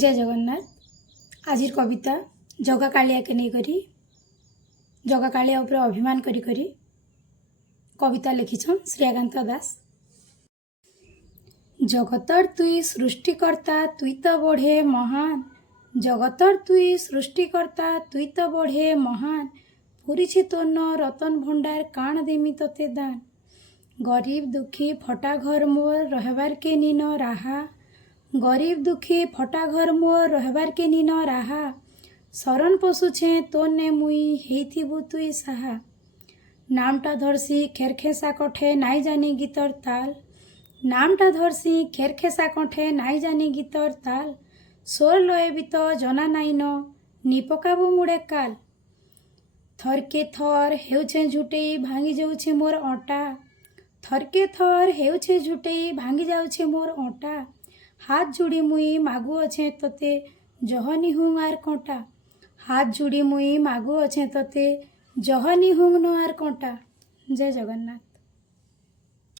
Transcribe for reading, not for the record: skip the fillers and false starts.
जय जगन्नाथ। आज कविता जगा कालिया के नहीं करी जगा कालिया उपर अभिमान करी कविता लिखिछन श्रेयाकांत दास। जगतर तुई सृष्टिकर्ता तुई तो बढ़े महान, जगतर तुई सृष्टिकर्ता तुई तो बढ़े महान, पुरीछि तोन रतन भंडार काण देमी तोते दान। गरीब दुखी फटा घर मोर रहबार के नीन राहा, गरीब दुखी फटा घर मोर रहबार के नीन राहा, शरण पशुछे तोने मुई हेइथिबु तुई साहा। नामटा धरसी खेरखेसा कठे नाई जानी गीतर ताल, नामटा धरसी खेरखेसा कठे नाई जानी गीतर ताल, सोर लय भी तो जना नाइन निपकाबु मुड़े काल। थरके थर हेउछे झुटेई भांगी जाउछे मोर अटा, थरके थर हेउछे झुटेई भांगी जाउछे मोर अटा, हाथ जोड़ी मुई मागु अच्छे तोते जहनी हुंग आर कंटा, हाथ जोड़ी मुई मागु अच्छे तोते जहनी हुंग न आर कंटा। जय जगन्नाथ।